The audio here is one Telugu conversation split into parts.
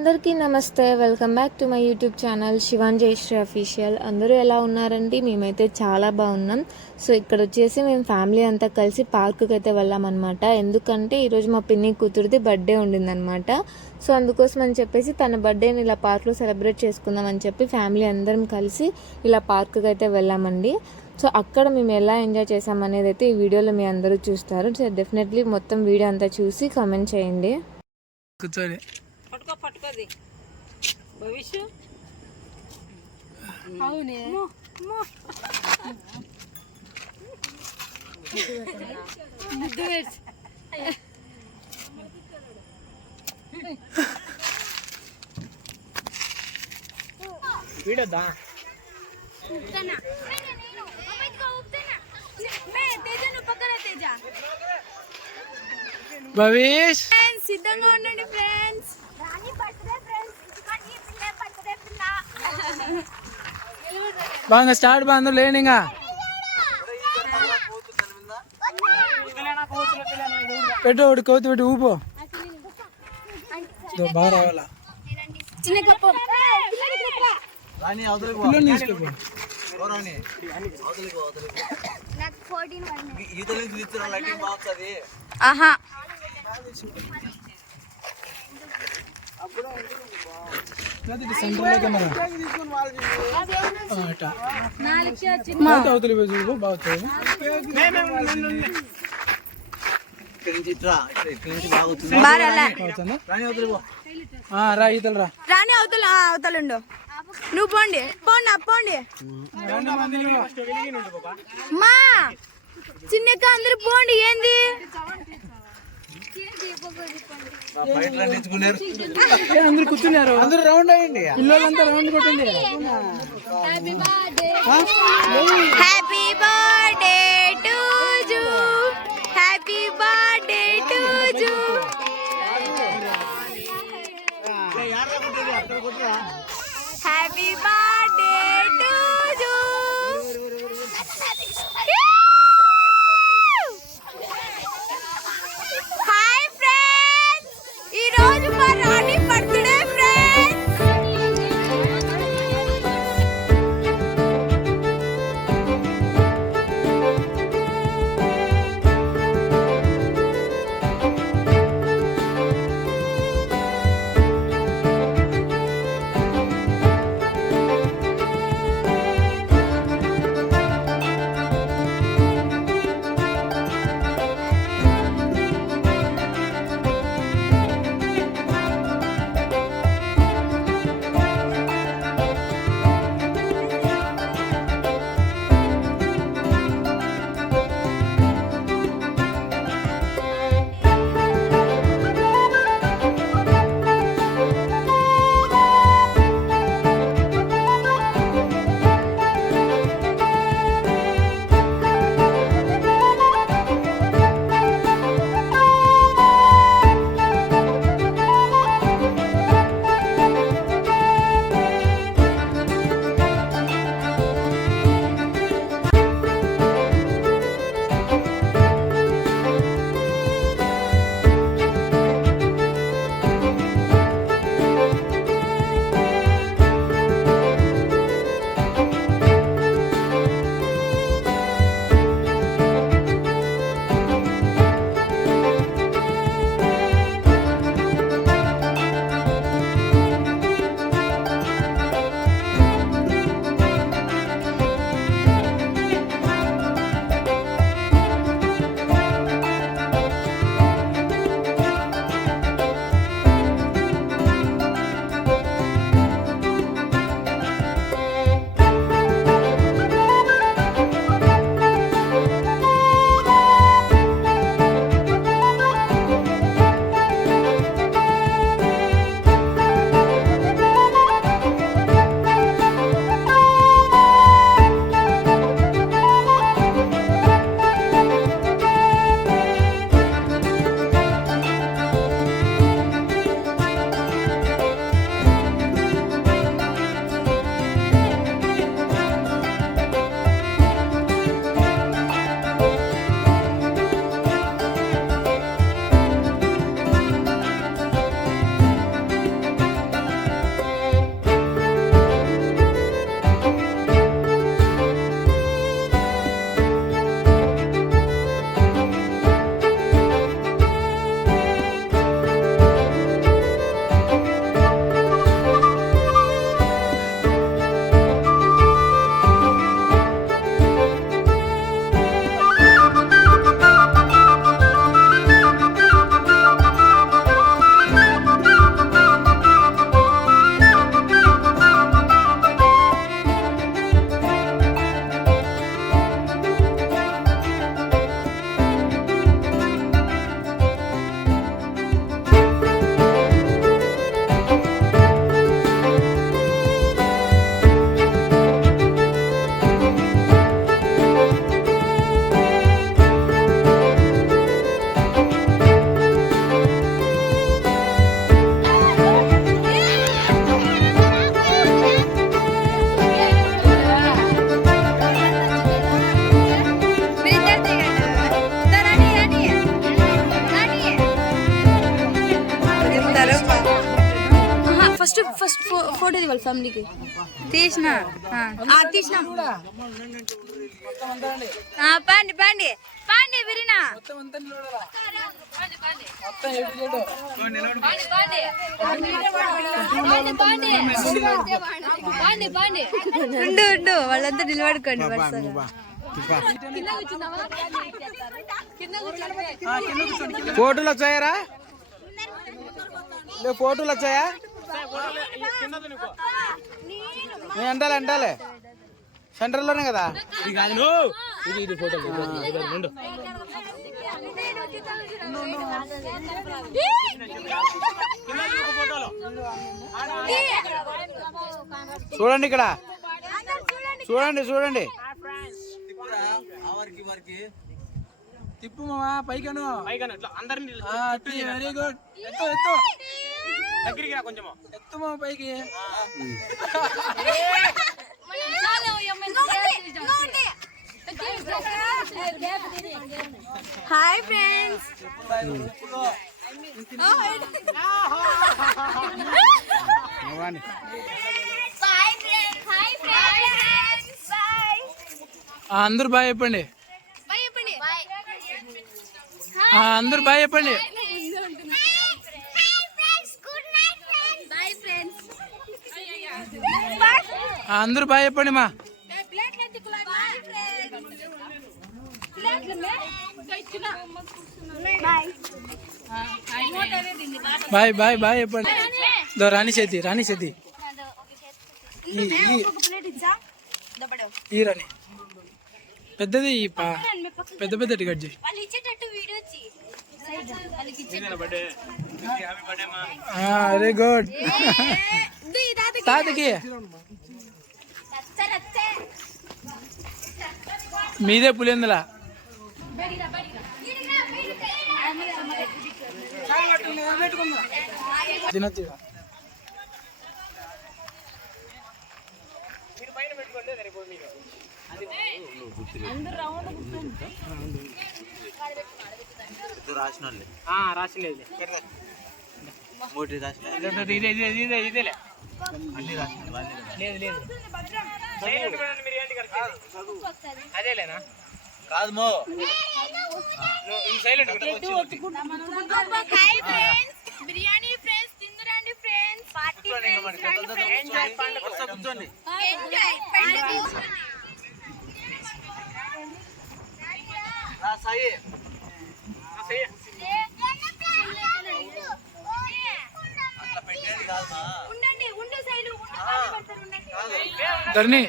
అందరికీ నమస్తే. Welcome back to my YouTube channel Shivan Jayashree official. అందరూ ఎలా ఉన్నారండి? మేమైతే చాలా బాగున్నాం. సో ఇక్కడ వచ్చేసి మేము ఫ్యామిలీ అంతా కలిసి పార్కుకి అయితే వెళ్ళామన్నమాట. ఎందుకంటే ఈరోజు మా పిన్ని కూతురిది బర్త్డే ఉండిందనమాట. సో అందుకోసం అని చెప్పేసి తన బర్త్డేని ఇలా పార్క్లో సెలబ్రేట్ చేసుకుందాం అని చెప్పి ఫ్యామిలీ అందరం కలిసి ఇలా పార్కుకి అయితే వెళ్ళామండి. సో అక్కడ మేము ఎలా ఎంజాయ్ చేసామనేది అయితే ఈ వీడియోలో మీ అందరూ చూస్తారు. సో డెఫినెట్లీ మొత్తం వీడియో అంతా చూసి కామెంట్ చేయండి. పట్టుకోది భవిష్య అవునే వీడదా భవిష్ సిద్ధంగా ఉండండి ఫ్రెండ్స్. బాగా స్టార్ట్ బాగా లేనిగా పెట్టు ఒకటి కోతి పెట్టి ఊపో బాగా రావాలా తీసుకోపో ఆహా అవతలి చూపు బాగుంది. రా ఈతలు రా రాని అవతలుండు నువ్వు పోండి పోండి పోండి మా చిన్నక్క అందరు పోండి. ఏంది అందరు కూర్చున్నారు. అందరు రౌండ్ అయ్యండి. పిల్లలంతా రౌండ్ కొట్టండి. Happy birthday to you, happy birthday to you, happy birthday to you. Hi friends, ఈ రోజు మా రాణి బర్త్డే ఫ్రెండ్స్. ఫస్ట్ ఫోటో వాళ్ళ ఫ్యామిలీకి తీసిన పండి పండి పండి విరినా ఉండు వాళ్ళంతా నిలబడుకోండి వరుసగా. ఫోటోలు వచ్చాయరా? ఫోటోలు వచ్చాయా? ఎంటాలే ఎంటాలే సెంటర్లోనే కదా. ఇది కాదు ఇది ఫోటో చూడండి ఇక్కడ చూడండి చూడండి. తిప్పు మామా పైకను వెరీ గుడ్. ఎత్తు ఎత్తు దగ్గరికి రా కొంచెం ఎత్తు మామ పైకి. Hi friends. అందరూ బాయ్ చెప్పండి. అందరూ బాయ్ చెప్పండి. అందరూ బాయ్ చెప్పండి మా. బాయ్ బాయ్ బాయ్ చెప్పండి. రాణి చేతి ఈ రాణి పెద్దది పెద్ద పెద్దటి కట్ చేయి. Very good. తాతకి మీదే పులిందులా. తినొచ్చు. రాసిలేదు ఇదేలే లేదు లేదు అదేలేనా కాదు మో సైలెంట్. బిర్యానీ ఫ్రెండ్స్ తిందురండి ఫ్రెండ్స్. పార్టీ కూర్చోండి. ధర్ని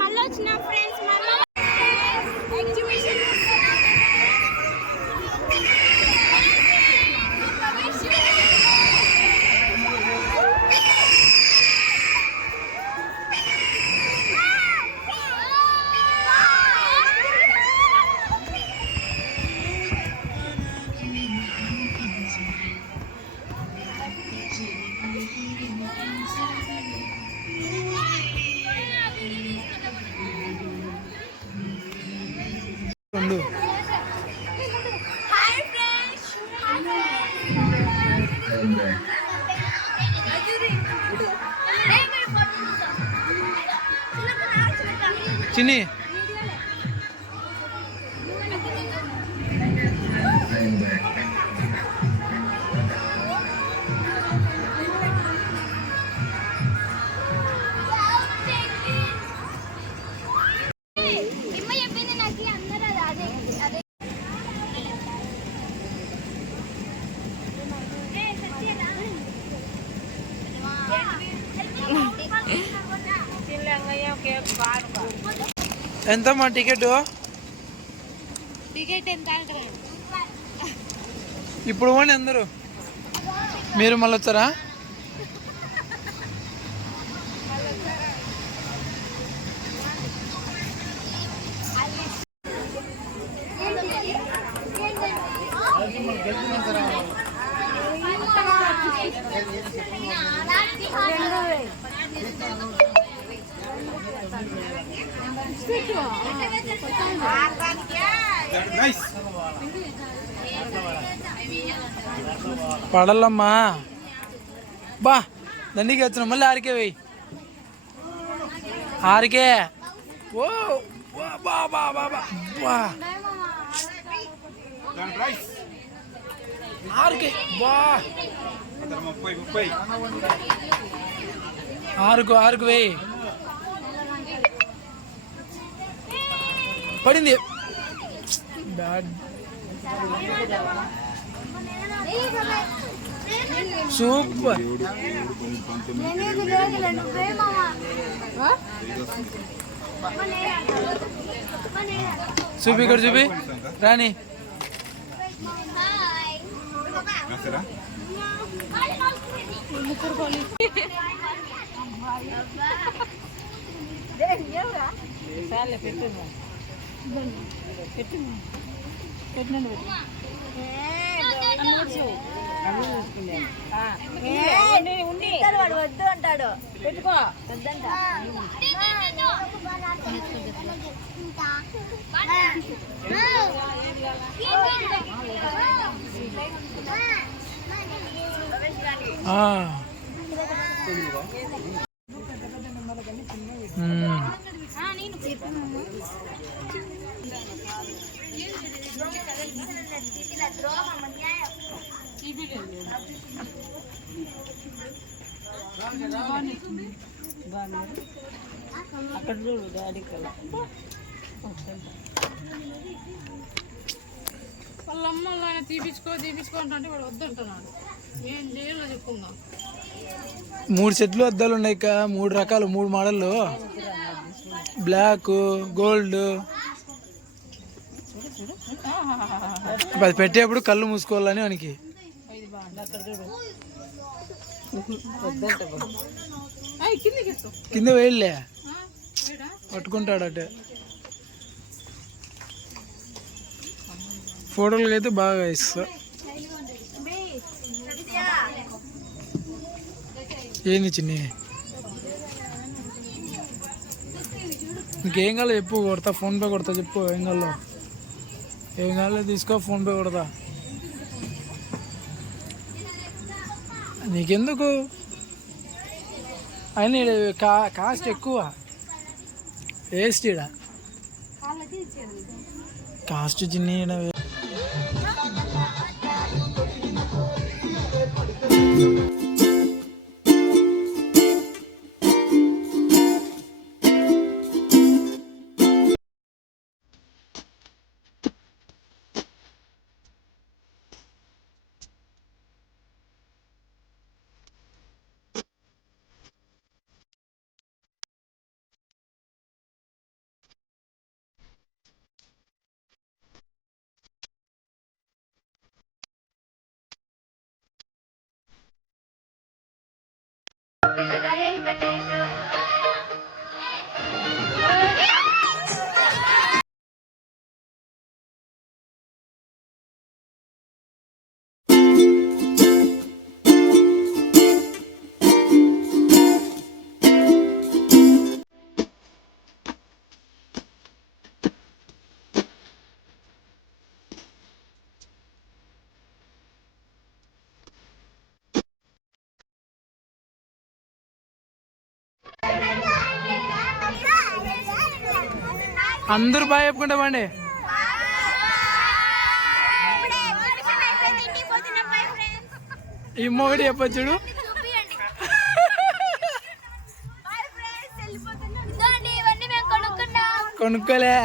మళ్ళీ వచ్చిన ఫ్రెండ్స్ మళ్ళీ ఎగ్జిబిషన్ చిన్ని ఎంతమ్మా టికెట్? ఎంత ఇప్పుడు పోండి అందరూ. మీరు మళ్ళీ వచ్చారా? ఏంటి పడల్లమ్మా బా దండికి వచ్చిన మళ్ళీ ఆరికే వెయ్యి ఆరికే ఓ బా బా బా బా బా ఆరుకే బా ఆరుకు వెయ్యి పడింది సూపర్ చూపి ఇక్కడ చూపి రాని వాడు వద్దు అంటాడు పెట్టుకో వద్దంట అక్కడ చూడు డాడీ కల వాళ్ళమ్మ ఆయన తీపించుకో అంటే వాడు వద్దంటున్నాడు ఏం చేయాలో చెప్పుకుందాం 3 సెట్లు అద్దాలు ఉన్నాయి 3 రకాలు 3 మోడళ్ళు బ్లాక్ గోల్డ్ అది పెట్టేప్పుడు కళ్ళు మూసుకోవాలని వానికి కింద వేయలే పట్టుకుంటాడు అంటే ఫోటోలకి అయితే బాగా ఇస్తా ఏంది చిన్ని నీకేం కావాలి చెప్పు కొడతా ఫోన్పే కొడతా చెప్పు ఏం కావాలో తీసుకో ఫోన్పే కొడతా నీకెందుకు అయినా కాస్ట్ ఎక్కువ వేస్ట్ ఇడ కాస్ట్ చిన్న అందరూ బాగా చెప్పుకుంటామండి. ఈ మొగడి చెప్పొచ్చుడు కొనుక్కోలే.